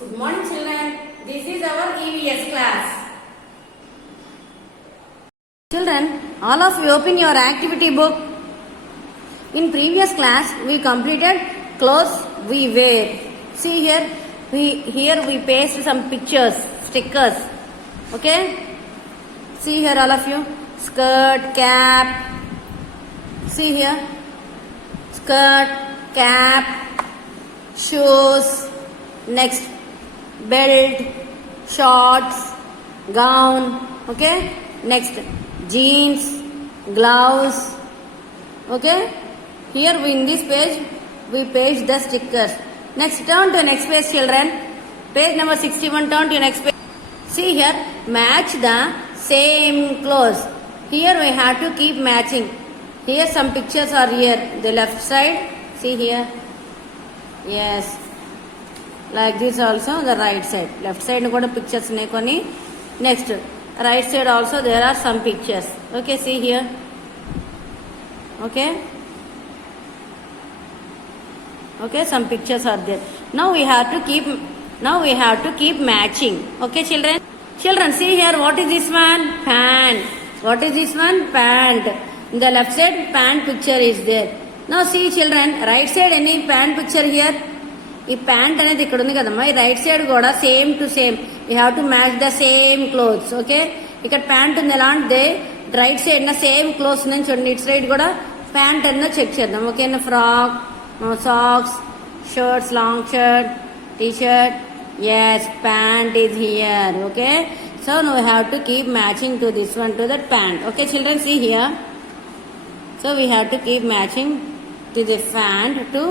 Good morning children. This is our EVS class. Children, all of you open your activity book. In previous class we completed clothes we wear. See here we paste some pictures, stickers. Okay? See here all of you. Skirt, cap. See here. Skirt, cap, shoes. Next, belt, shorts, gown. Okay? Next, jeans, gloves. Okay? Here in this page we paste the stickers. Next, turn to next page children. Page number 61, turn to next page. See here, match the same clothes. Here we have to keep matching. Here some pictures are here. The left side, see here. Yes. Like this also the right side. Left side kuda pictures ne koni. Next, right side also there are some pictures. Okay, see here. Okay. Okay, some pictures are there. Now we have to keep matching. Okay, children. Children, see here. What is this one? Pant. What is this one? Pant. In the left side, pant picture is there. Now see children. Right side any pant picture here? ఈ pant అనేది ఇక్కడ ఉంది కదమ్మా, ఈ right side కూడా same to same you have to match the same clothes. Okay, ఇక్కడ pant ఉంది ఎలాంటిదే, right side నా సేమ్ క్లోత్స్ ఉందని చూడండి. ఇటు సైడ్ కూడా ప్యాంట్ అన్నా చెక్ చేద్దాం. ఓకేనా, frock, socks, shirts, long shirt, T shirt. Yes, pant is here. Okay, so no have to keep matching to this one to that pant. Okay children, see here. So we have to keep matching to the pant to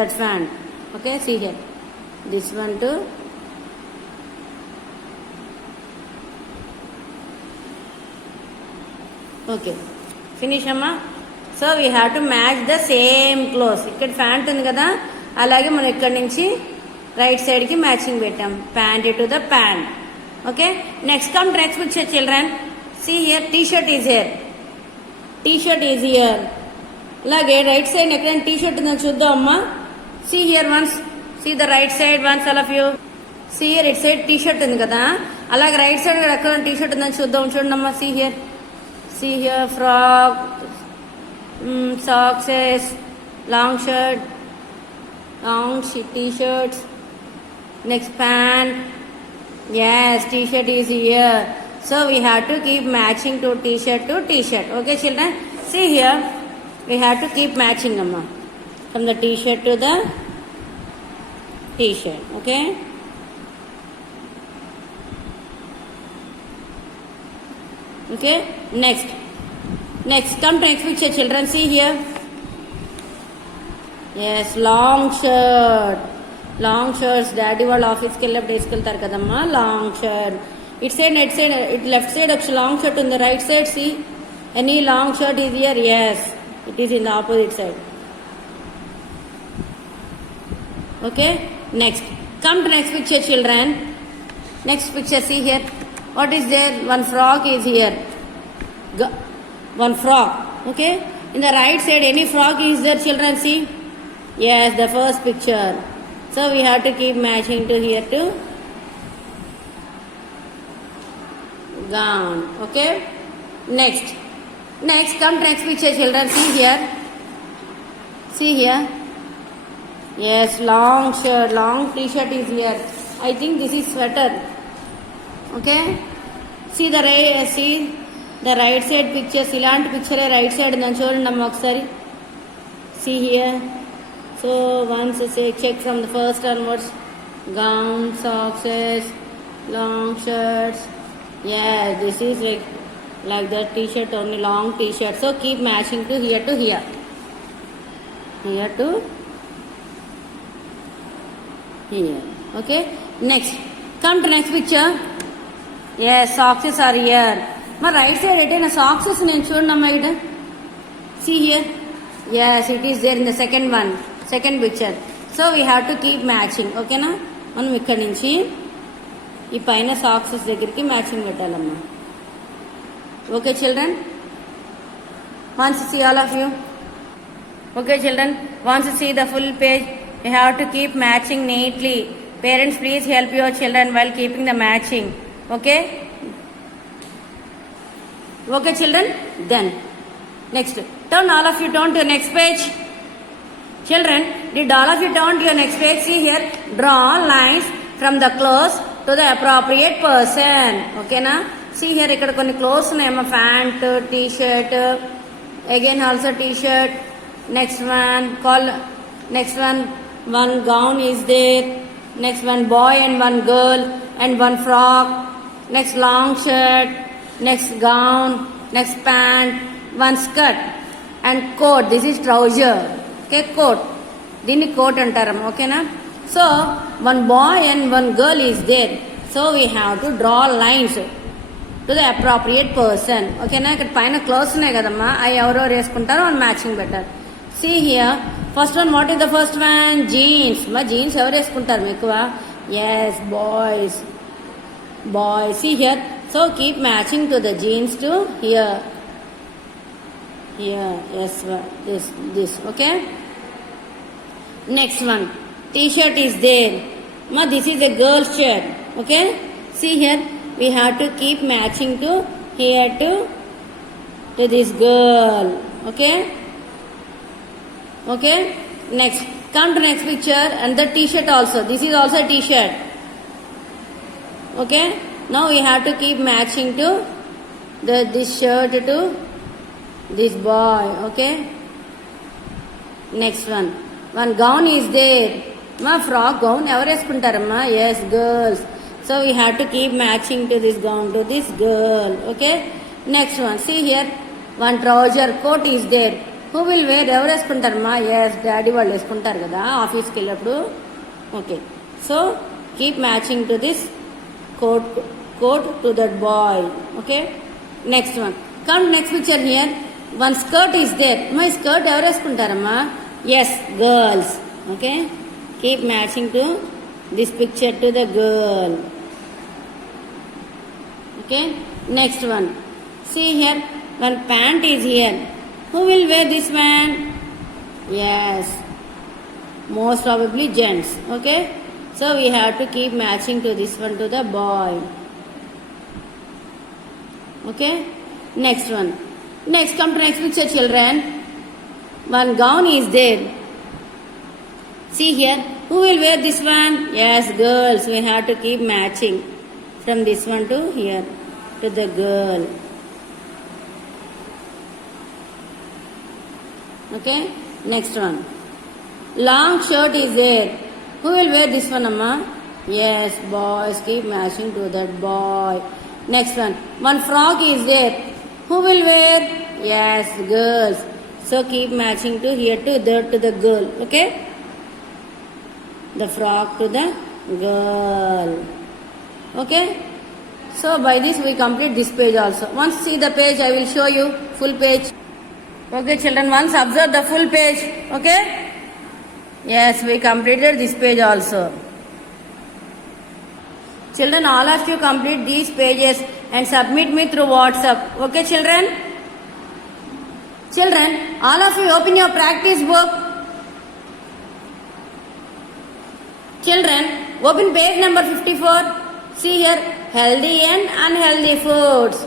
that pant. Okay, see here. This one too. Okay, finish amma. So we have to match the same clothes. Ikkada pant undi kada, alage మనం ఇక్కడ నుంచి right side కి matching పెట్టాం. Pant to the pant. Okay, next come next picture children. See here, t-shirt is here. T-shirt is here. అలాగే right side ఎక్కడైనా t-shirt ఉందని చూద్దాం అమ్మా. See here once. See the right side once all of you. See here it said t-shirt ఉంది కదా, అలాగే right side ఎక్కడ t-shirt ఉందని చూద్దాం. చూడండి అమ్మా. See here. See here, frock, socks, long shirt, long t-shirts. Next pant. Yes, t-shirt is here. So we have to keep matching to t-shirt to t-shirt. Okay children. See here. We have to keep matching amma. From the t-shirt to the t-shirt. Okay, okay, next come to next picture children. See here. Yes, long shirts daddy వాళ్ళ office కి వెళ్ళినప్పుడు వేసుకెళ్తారు కదమ్మా. Long shirt. It side left side ఒక long shirt ఉంది. Right side see any long shirt is here. Yes, it is in the opposite side. Okay, next come to next picture children. Next picture, see here. What is there? One frock is here. One frock. Okay, in the right side any frock is there children? See. Yes, the first picture. So we have to keep matching to here to gown. Okay, next come to next picture children. See here. See here. Yes, long shirt, long t-shirt is here. I think this is sweater. Okay, see the right side pictures. ఇలాంటి picture right side ఉందని చూడండి అమ్మ ఒకసారి. See here. So once say check from the first onwards. Gown, socks, long shirts. Yeah, this is like that t-shirt only, long t-shirt. So keep matching to here to here. Here to here. Okay, next come to next picture. Yes, socks are here. My right side edaina socks నేను చూడనమ్మా. ఇడ see here. Yes, it is there in the second picture. So we have to keep matching. Okay na, మనం ఇక్కడ నుంచి ఈ పైన socks దగ్గరికి matching పెట్టాలమ్మా. Okay children, once see all of you. Okay children, once you see the full page, you have to keep matching neatly Parents, please help your children while keeping the matching. Okay? Okay, children? Then, next. Turn all of you turn to next page. Children, did all of you turn to your next page? See here, draw lines from the clothes to the appropriate person. Okay, na? See here, ikkada konni clothes unnayamma, pant, t-shirt, again also t-shirt. Next one gown is there. Next one boy and one girl and one frock. Next long shirt. Next gown. Next pant. One skirt and coat. This is trouser. Okay, coat. Dini coat antaram. Okay na? So one boy and one girl is there. So we have to draw lines to the appropriate person. Okay na? Ikkada paina clothes unnai kadamma. Ayi evaru veskuntaru and matching better. See here, first one, what is the first one? Jeans. Ma jeans evaru veskuntaru mekuva? Yes, boys. Boys. See here. So keep matching to the jeans to here. Here. Yes, this. Okay. Next one. T-shirt is there. Ma this is a girl's shirt. Okay. See here. We have to keep matching to here to this girl. Okay. Okay, next, come to next picture and the t-shirt also. This is also a t-shirt. Okay, now we have to keep matching to this shirt to this boy. Okay, next one gown is there. Ma frock gown evaru veskuntaramma? Yes, girls. So we have to keep matching to this gown to this girl. Okay, next one, see here, one trouser coat is there. Who will wear? ఎవరు వేసుకుంటారమ్మా? Yes, daddy వాళ్ళు వేసుకుంటారు కదా ఆఫీస్కి వెళ్ళినప్పుడు. Okay, so keep matching to this coat to that boy. Okay, next one, come next picture here, one skirt is there. My skirt ఎవరు వేసుకుంటారమ్మా? Yes, girls. Okay, keep matching to this picture to the girl. Okay, next one, see here, one pant is here. Who will wear this one? Yes, most probably gents. Okay, so we have to keep matching to this one to the boy. Okay, next one. Next, come to next picture, children. One gown is there. See here, who will wear this one? Yes, girls. We have to keep matching from this one to here to the girl. Okay, next one, long shirt is there. Who will wear this one, amma? Yes, boys. Keep matching to that boy. Next one frock is there. Who will wear? Yes, girls. So keep matching to here to the girl. Okay, the frock to the girl. Okay, so by this we complete this page also. Once see the page, I will show you full page. Okay, children, once observe the full page. Okay, yes, we completed this page also. Children, all of you complete these pages and submit me through WhatsApp. Okay, children? Children, all of you open your practice book. Children, open page number 54. See here, healthy and unhealthy foods.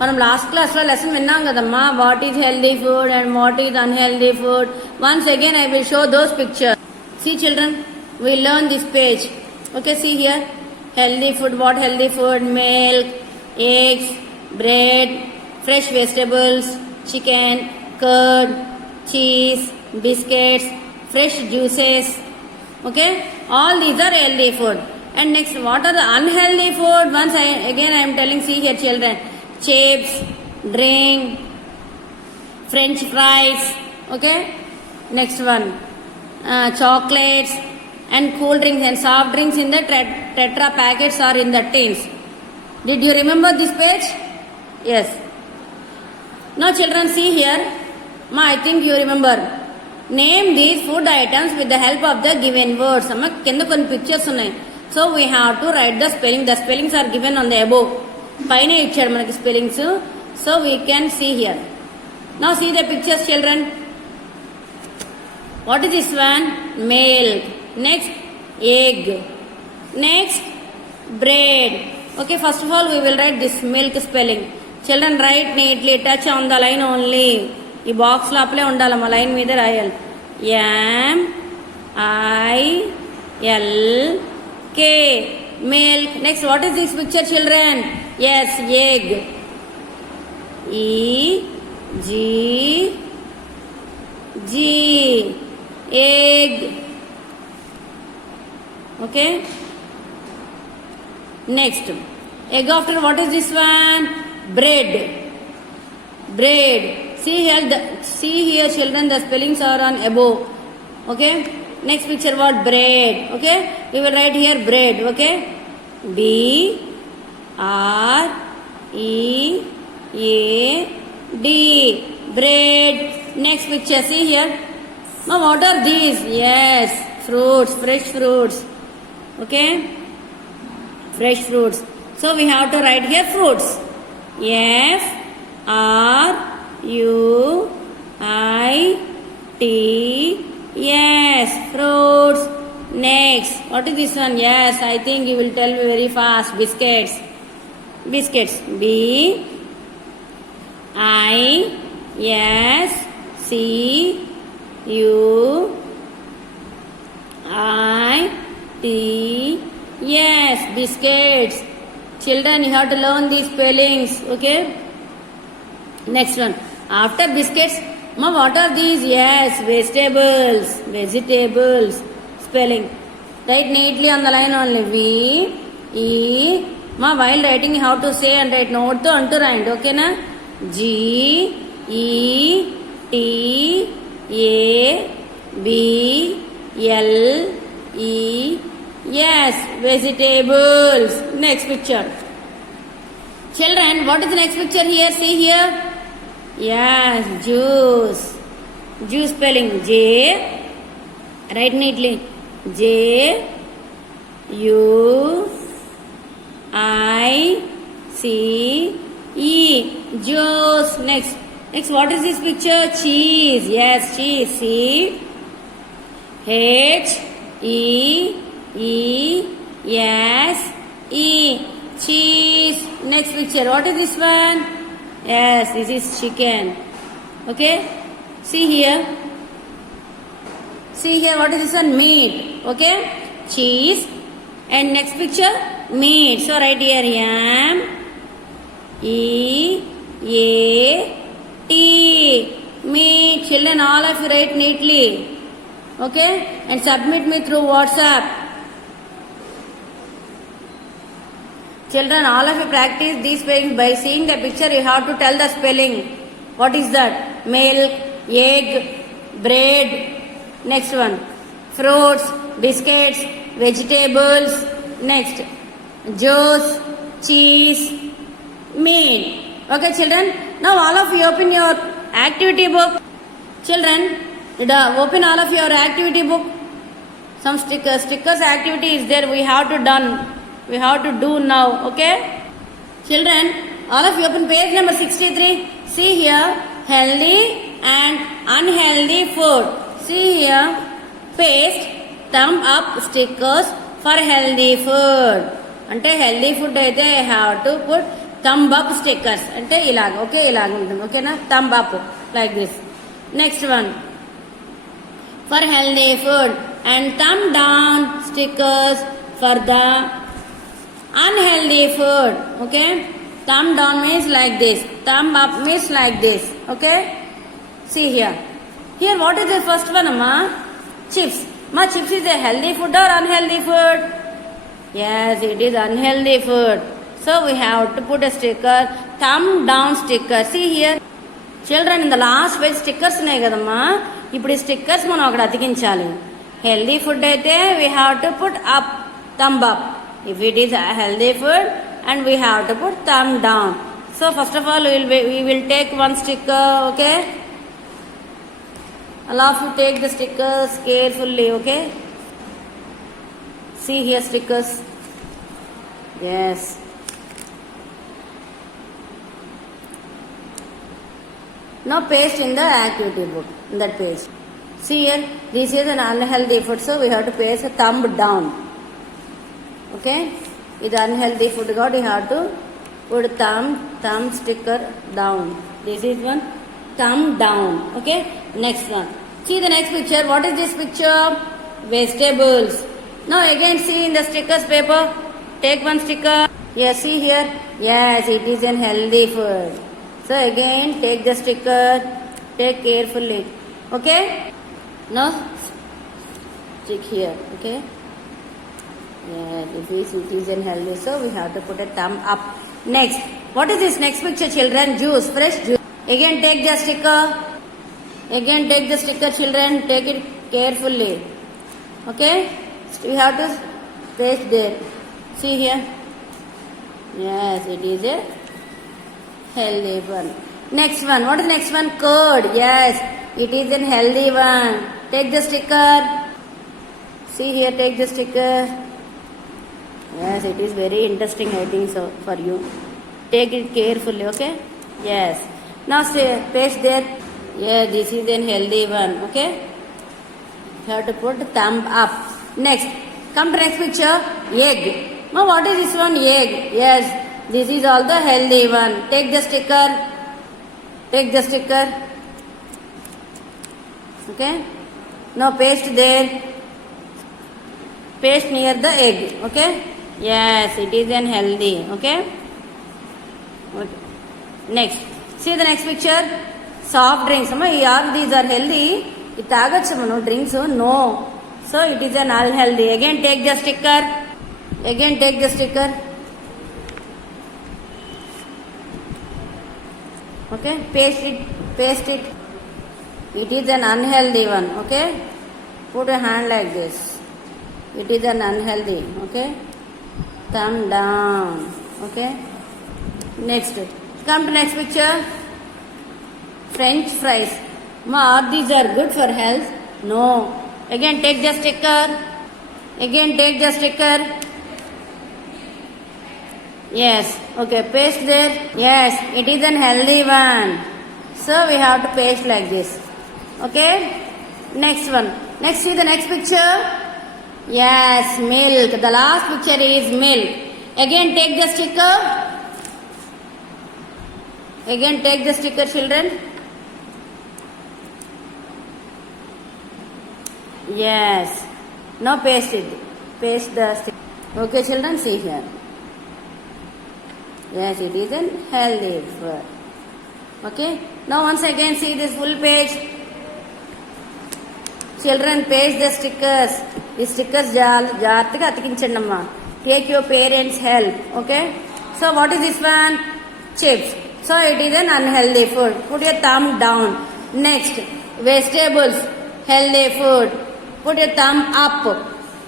మనం last క్లాస్లో lesson విన్నాం కదమ్మా, what is healthy food and what is unhealthy food. Once again I will show those picture. See children, we learn this page. Okay, see here, healthy food. What healthy food? Milk, eggs, bread, fresh vegetables, chicken, curd, cheese, biscuits, fresh juices. Okay, all these are healthy food. And next, what are the unhealthy food? Once again I am telling, see here children, chips, drink, french fries. Okay, next one, chocolates and cool drinks and soft drinks in the tetra packets or in the tins. Did you remember this page? Yes. Now children, see here, ma, I think you remember. Name these food items with the help of the given words. Amma kinda కొన్ని pictures ఉన్నాయి. So we have to write the spelling. The spellings are given on the above. పైన ఇచ్చాడు మనకి spellings. So we can see here. Now see the pictures, children. What is this one? Milk. Next, egg. Next, bread. Okay, first of all we will write this milk spelling. Children, write neatly, touch on the line only. ఈ box లోపలే ఉండాలమ్మా, line మీద రాయాలి. MILK, milk. Next, what is this picture, children? Yes, egg. EGG, egg. Okay. Next, egg after what is this one? Bread. Bread. See here children, the spellings are on above. Okay. Next picture, what? Bread. Okay. We will write here bread. Okay. BREAD, bread. Next picture, see here. Now what are these? Yes, fruits, fresh fruits. Okay. Fresh fruits. So we have to write here fruits. FRUITS, fruits. Next, what is this one? Yes, I think you will tell me very fast. Biscuits. Biscuits. BISCUITS, biscuits. Children, you have to learn these spellings. Okay. Next one. After biscuits, ma, what are these? Yes, vegetables. Vegetables. Spelling. Write neatly on the line only. Ma, while writing, you have to say and write. Note to and to write. Okay, na? GETABLES, vegetables. Next picture. Children, what is the next picture here? See here. Yes, juice. Juice spelling. Write neatly. JUICE, juice. Next, what is this picture? Cheese. Yes, cheese. CHEESE, cheese. Next picture, what is this one? Yes, this is chicken. Okay. See here, what is this one? Meat. Okay. Cheese. And next picture, meat. So write here MEAT, meat. Children, all of you write neatly. Okay. And submit me through WhatsApp. Children, all of you practice these spellings by seeing the picture. You have to tell the spelling. What is that? Milk, egg, bread. Next one, fruits, biscuits, vegetables. Next, juice, cheese, meat. Okay, children. Now all of you open your activity book. Children, open all of your activity book. Some stickers activity is there. We have to do now. Okay, children, all of you open page number 63. See here, healthy and unhealthy food. See here, paste thumb up stickers for healthy food. అంటే healthy food అయితే I have to put thumb up stickers. అంటే ఇలాగ. Okay, ఇలాగ ఉంటుంది. ఓకేనా? thumb up like this. Next one, for healthy food, and thumb down stickers for the unhealthy food. Okay, thumb down means like this, thumb up means like this. Okay, see here, what is the first one, amma? Chips. Ma, chips is a healthy food or unhealthy food? Yes, it is unhealthy food. So we have to put a sticker, thumb down sticker. See here, children, in the last page stickers ఉన్నాయి కదమ్మా. ఇప్పుడు ఈ stickers మనం అక్కడ అతికించాలి. Healthy food అయితే we have to put up, thumb up. If it is a healthy food, and we have to put thumb down. So first of all, we will take one sticker. Okay, all of you take the stickers carefully. Okay, see here stickers. Yes, now paste in the activity book, in that page. See here, this is an unhealthy food, so we have to paste a thumb down. Okay, ఇది unhealthy food కాబట్టి you have to put thumb sticker down. This is one thumb down. Okay, next one. See the next picture. What is this picture? Vegetables. Now again see in the stickers paper. Take one sticker. Yes, see here. Yes, it is an healthy food. So again take the sticker. Take carefully. Okay. Now check here. Okay. Yeah, it is an healthy. So we have to put a thumb up. Next, what is this next picture, children? Juice, fresh juice. Again take the sticker. Again take the sticker, children. Take it carefully. Okay. We have to paste there. See here. Yes, it is a healthy one. Next one. What is next one? Curd. Yes, it is a healthy one. Take the sticker. See here. Take the sticker. Yes, it is very interesting, I think so, for you. Take it carefully, okay? Yes. Now say, paste there. Yeah, this is a healthy one, okay? You have to put thumb up. Next, come to next picture. Egg. Now what is this one? Egg. Yes, this is also healthy one. Take the sticker. Take the sticker. Okay? Now paste there. Paste near the egg, okay? Yes, it is unhealthy, okay? Okay. Next, see the next picture. Soft drinks. These are healthy. It no drinks, no. So it is an unhealthy. Again take the sticker. Again take the sticker. Okay, paste it. Paste it. It is an unhealthy one, okay? Put a hand like this. It is an unhealthy, okay? Thumb down, okay? Next, come to next picture. French fries. Are these are good for health? No. Again take the sticker. Again take the sticker. Yes, okay, paste there. Yes, it is an healthy one. So we have to paste like this. Okay? Next one. Next, see the next picture. Yes, milk. The last picture is milk. Again take the sticker. Again take the sticker, children. Yes. Now paste it. Paste the sticker. Okay, children, see here. Yes, it is an healthy food. Okay. Now once again see this full page. Children, paste the stickers. The stickers jaartiga atikinchandamma. Take your parents' help. Okay. So what is this one? Chips. So it is an unhealthy food. Put your thumb down. Next, vegetables. Healthy food. Put your thumb up.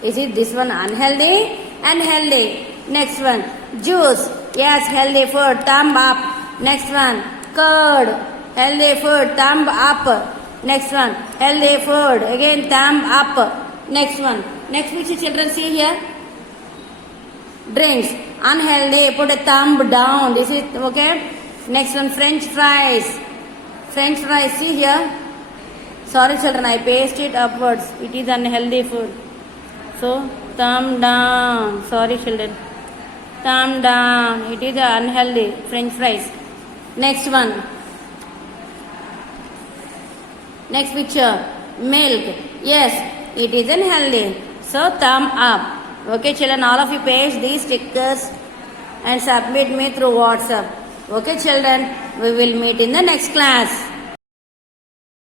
Is it this one unhealthy? Unhealthy. Next one, juice. Yes, healthy food. Thumb up. Next one, curd. Healthy food. Thumb up. Next one, healthy food. Again, thumb up. Next one. Next picture, children, see here. Drinks. Unhealthy. Put a thumb down. This is okay. Next one, French fries. French fries. See here. Sorry, children, I paste it upwards. It is unhealthy food. So, thumb down. Sorry, children. Thumb down. It is unhealthy. French fries. Next one. Next picture. Milk. Yes, it is unhealthy. So, thumb up. Okay, children, all of you paste these stickers and submit me through WhatsApp. Okay, children, we will meet in the next class.